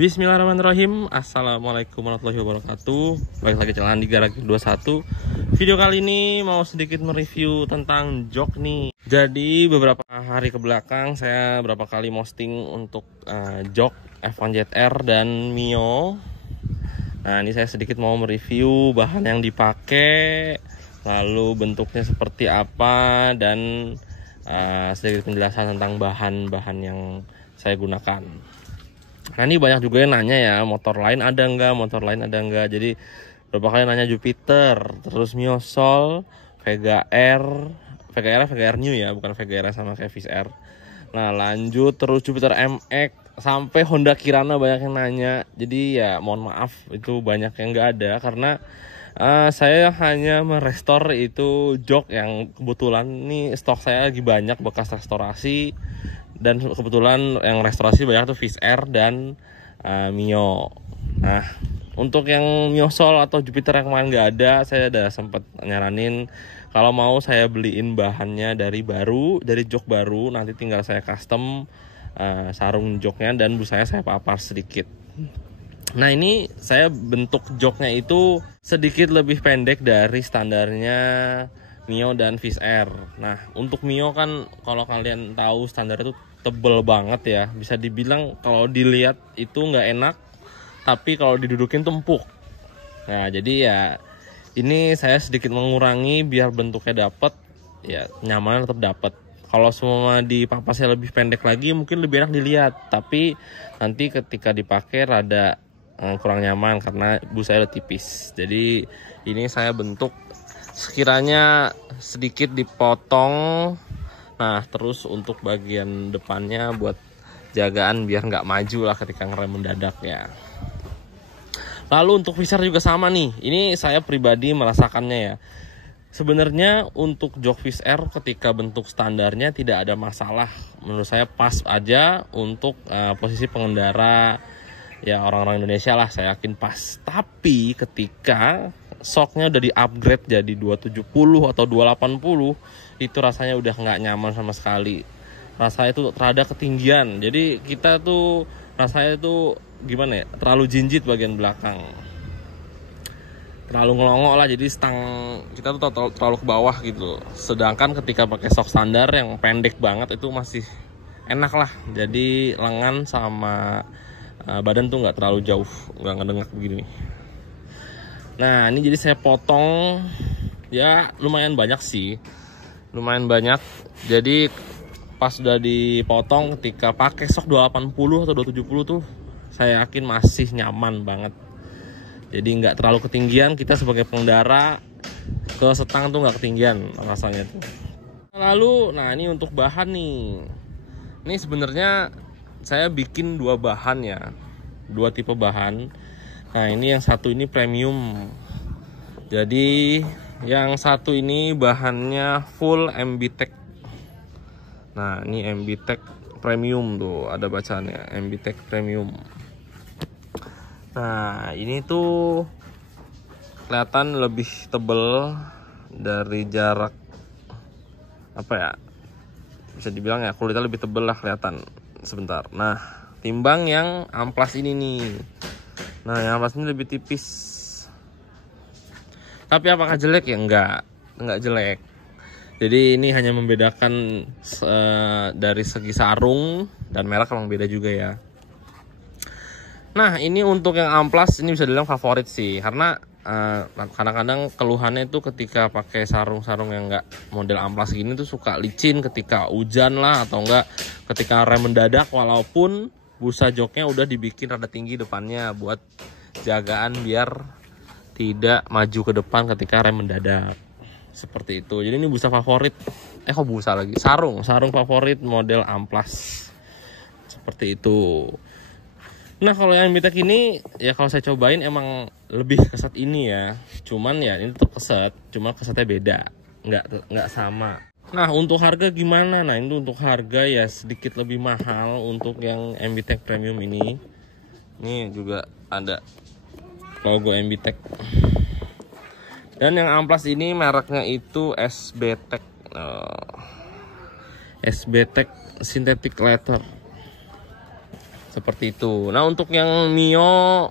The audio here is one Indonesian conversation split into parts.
Bismillahirrahmanirrahim. Assalamualaikum warahmatullahi wabarakatuh. Balik lagi jalan di Garage 21. Video kali ini mau sedikit mereview tentang jok nih. Jadi beberapa hari ke belakang saya berapa kali posting untuk jok F1ZR dan Mio. Nah, ini saya sedikit mau mereview bahan yang dipakai, lalu bentuknya seperti apa, dan sedikit penjelasan tentang bahan-bahan yang saya gunakan. Nah, ini banyak juga yang nanya ya, motor lain ada enggak, jadi beberapa kali nanya Jupiter, terus Mio Soul, Vega R New ya, bukan Vega R sama kayak Viz R. Nah, lanjut terus Jupiter MX sampai Honda Kirana banyak yang nanya. Jadi ya mohon maaf itu banyak yang nggak ada karena saya hanya merestore itu jok yang kebetulan nih stok saya lagi banyak bekas restorasi. Dan kebetulan yang restorasi banyak tuh Viz R dan Mio. Nah, untuk yang Mio Soul atau Jupiter yang kemarin nggak ada, saya udah sempat nyaranin kalau mau saya beliin bahannya dari jok baru, nanti tinggal saya custom sarung joknya dan busanya saya papar sedikit. Nah, ini saya bentuk joknya itu sedikit lebih pendek dari standarnya Mio dan Viz R. Nah, untuk Mio kan kalau kalian tahu standar itu tebel banget ya, bisa dibilang kalau dilihat itu nggak enak, tapi kalau didudukin tuh empuk. Nah, jadi ya ini saya sedikit mengurangi biar bentuknya dapet, ya nyaman tetap dapet. Kalau semua dipapasnya lebih pendek lagi mungkin lebih enak dilihat, tapi nanti ketika dipakai rada kurang nyaman karena busanya udah tipis. Jadi ini saya bentuk sekiranya sedikit dipotong. Nah, terus untuk bagian depannya buat jagaan biar nggak maju lah ketika ngerem mendadak ya. Lalu untuk Viz R juga sama nih. Ini saya pribadi merasakannya ya. Sebenarnya untuk jok Viz R ketika bentuk standarnya tidak ada masalah. Menurut saya pas aja untuk posisi pengendara ya orang-orang Indonesia lah, saya yakin pas. Tapi ketika shocknya udah di-upgrade jadi 270 atau 280, itu rasanya udah nggak nyaman sama sekali. Rasanya itu rada ketinggian, jadi kita tuh rasanya tuh gimana ya, terlalu jinjit bagian belakang, terlalu ngelongok lah, jadi stang kita tuh terlalu ke bawah gitu. Sedangkan ketika pakai shock standar yang pendek banget itu masih enak lah, jadi lengan sama badan tuh nggak terlalu jauh, nggak ngedengak begini. Nah, ini jadi saya potong ya lumayan banyak sih, lumayan banyak. Jadi pas udah dipotong ketika pakai shock 280 atau 270 tuh saya yakin masih nyaman banget. Jadi nggak terlalu ketinggian, kita sebagai pengendara ke setang tuh nggak ketinggian rasanya tuh. Lalu, nah ini untuk bahan nih. Ini sebenarnya saya bikin dua bahan ya, dua tipe bahan. Nah, ini yang satu ini premium. Jadi yang satu ini bahannya full MBTEC. Nah, ini MBTEC premium tuh, ada bacaannya MBTEC premium. Nah, ini tuh kelihatan lebih tebel dari jarak apa ya? Bisa dibilang ya kulitnya lebih tebel lah kelihatan sebentar. Nah, timbang yang amplas ini nih. Nah, yang amplas ini lebih tipis. Tapi apakah jelek ya? Enggak jelek. Jadi ini hanya membedakan dari segi sarung dan merek memang beda juga ya. Nah, ini untuk yang amplas ini bisa dibilang favorit sih, karena kadang-kadang keluhannya itu ketika pakai sarung-sarung yang enggak model amplas gini tuh suka licin ketika hujan lah, atau enggak ketika rem mendadak, walaupun busa joknya udah dibikin rada tinggi depannya buat jagaan biar tidak maju ke depan ketika rem mendadak. Seperti itu. Jadi ini busa favorit. Sarung favorit model amplas. Seperti itu. Nah, kalau yang MBTEC ini ya kalau saya cobain emang lebih keset ini ya. Cuman ya ini tetap keset, cuma kesetnya beda. Enggak sama. Nah, untuk harga gimana? Nah, ini untuk harga ya sedikit lebih mahal untuk yang MBTEC premium ini. Ini juga ada logo MBTEC. Dan yang amplas ini mereknya itu SBTEC. SBTEC Synthetic Leather. Seperti itu. Nah untuk yang Mio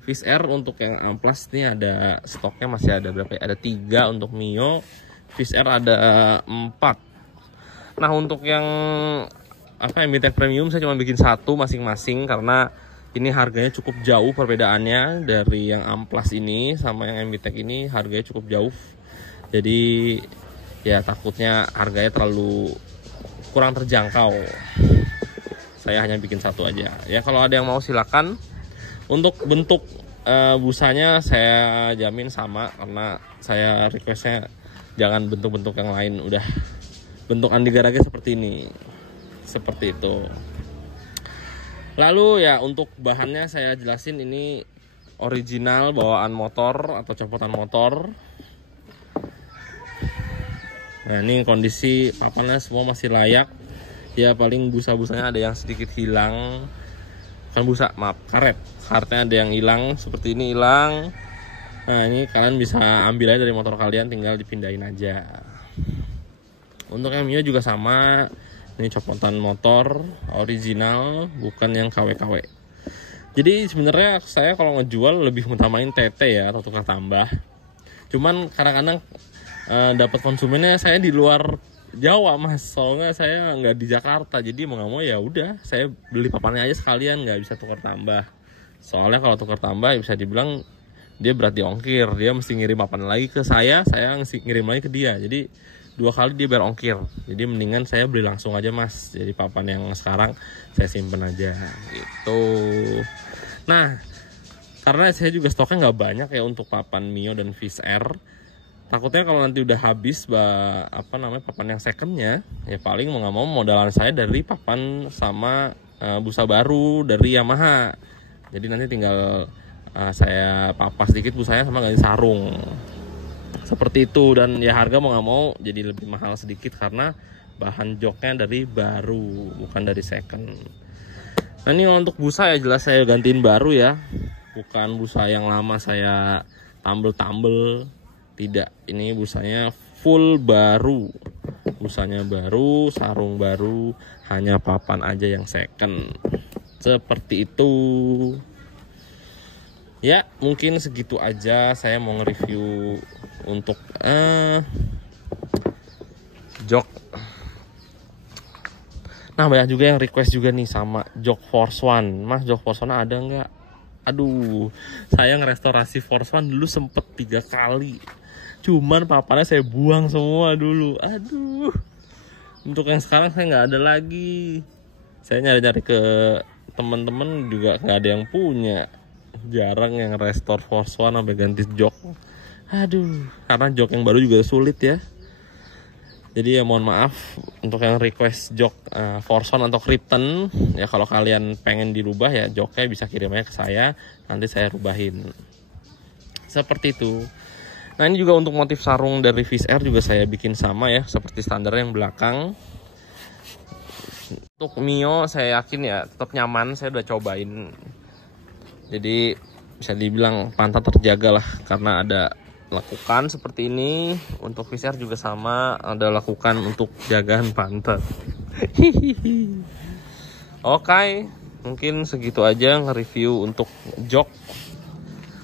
Fish Air, untuk yang amplas ini ada stoknya, masih ada berapa ya? Ada 3 untuk Mio. Fish Air ada 4. Nah untuk yang MBTech Premium saya cuma bikin 1 masing-masing, karena ini harganya cukup jauh perbedaannya dari yang amplas ini sama yang MBTech ini, harganya cukup jauh. Jadi ya takutnya harganya terlalu kurang terjangkau. Saya hanya bikin 1 aja. Ya kalau ada yang mau silakan. Untuk bentuk busanya saya jamin sama, karena saya requestnya jangan bentuk-bentuk yang lain, udah bentuk Andi Garage seperti ini. Seperti itu. Lalu ya untuk bahannya saya jelasin, ini original bawaan motor atau copotan motor. Nah ini kondisi papannya semua masih layak. Ya paling busa-busanya ada yang sedikit hilang. Bukan busa, maaf, karetnya ada yang hilang, seperti ini hilang. Nah ini kalian bisa ambil aja dari motor kalian, tinggal dipindahin aja. Untuk yang Mio juga sama. Ini copotan motor original, bukan yang KW-KW. Jadi sebenarnya saya kalau ngejual lebih utamain TT ya, atau tukar tambah. Cuman kadang-kadang dapat konsumennya saya di luar Jawa mas, soalnya saya nggak di Jakarta, jadi mau nggak mau ya udah saya beli papannya aja sekalian, nggak bisa tukar tambah. Soalnya kalau tukar tambah ya bisa dibilang dia berat di ongkir, dia mesti ngirim papan lagi ke saya ngirim lagi ke dia, jadi 2 kali dia bayar ongkir. Jadi mendingan saya beli langsung aja mas, jadi papan yang sekarang saya simpen aja gitu. Nah karena saya juga stoknya nggak banyak ya untuk papan Mio dan Fish Air. Takutnya kalau nanti udah habis papan yang secondnya, ya paling mau nggak mau modalan saya dari papan sama busa baru dari Yamaha. Jadi nanti tinggal saya papas sedikit busanya sama ganti sarung. Seperti itu, dan ya harga mau nggak mau jadi lebih mahal sedikit karena bahan joknya dari baru, bukan dari second. Nah ini untuk busa ya jelas saya gantiin baru ya, bukan busa yang lama saya tambel-tambel. Tidak, ini busanya full baru. Busanya baru, sarung baru, hanya papan aja yang second. Seperti itu. Ya, mungkin segitu aja saya mau nge-review untuk jok. Nah, banyak juga yang request juga nih sama jok Force One. Mas, jok Force One ada nggak? Aduh, saya ngerestorasi Force One dulu sempet 3 kali. Cuman papannya saya buang semua dulu. Aduh. Untuk yang sekarang saya nggak ada lagi. Saya nyari-nyari ke teman-teman juga nggak ada yang punya. Jarang yang restore Force One sampai ganti jok. Aduh, karena jok yang baru juga sulit ya. Jadi ya mohon maaf untuk yang request jok Force One atau Krypton. Ya kalau kalian pengen dirubah ya joknya bisa kirim aja ke saya. Nanti saya rubahin. Seperti itu. Nah ini juga untuk motif sarung dari Fish Air juga saya bikin sama ya, seperti standar yang belakang. Untuk Mio saya yakin ya tetap nyaman, saya udah cobain. Jadi bisa dibilang pantat terjaga lah, karena ada lekukan seperti ini. Untuk Fish Air juga sama, ada lekukan untuk jagaan pantat. Oke, mungkin segitu aja nge-review untuk jok.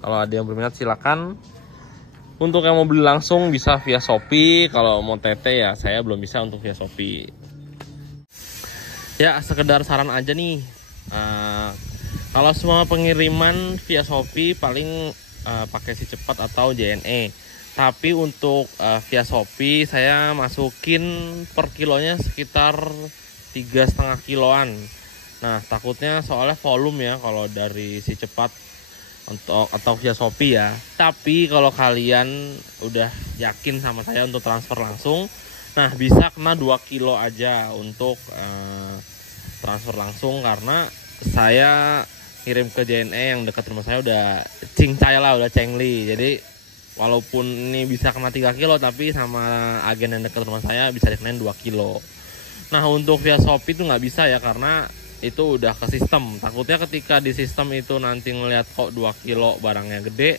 Kalau ada yang berminat silakan. Untuk yang mau beli langsung bisa via Shopee. Kalau mau TT ya saya belum bisa untuk via Shopee. Ya sekedar saran aja nih. Kalau semua pengiriman via Shopee paling pakai si cepat atau JNE. Tapi untuk via Shopee saya masukin per kilonya sekitar 3,5 kiloan. Nah takutnya soalnya volume ya kalau dari si cepat atau via Shopee ya. Tapi kalau kalian udah yakin sama saya untuk transfer langsung, nah bisa kena 2 kilo aja untuk transfer langsung, karena saya kirim ke JNE yang dekat rumah saya udah cincay lah, udah cengli. Jadi walaupun ini bisa kena 3 kilo, tapi sama agen yang dekat rumah saya bisa dikenain 2 kilo. Nah untuk via Shopee itu nggak bisa ya, karena itu udah ke sistem. Takutnya ketika di sistem itu nanti ngelihat kok 2 kilo barangnya gede,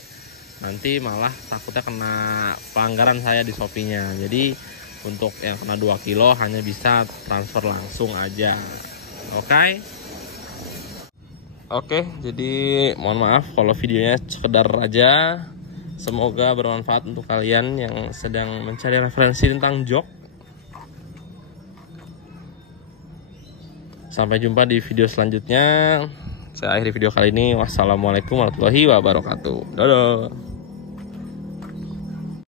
nanti malah takutnya kena pelanggaran saya di Shopee-nya. Jadi untuk yang kena 2 kilo hanya bisa transfer langsung aja. Oke. Oke, jadi mohon maaf kalau videonya sekedar aja. Semoga bermanfaat untuk kalian yang sedang mencari referensi tentang jok. Sampai jumpa di video selanjutnya. Saya akhiri video kali ini. Wassalamualaikum warahmatullahi wabarakatuh. Dadah.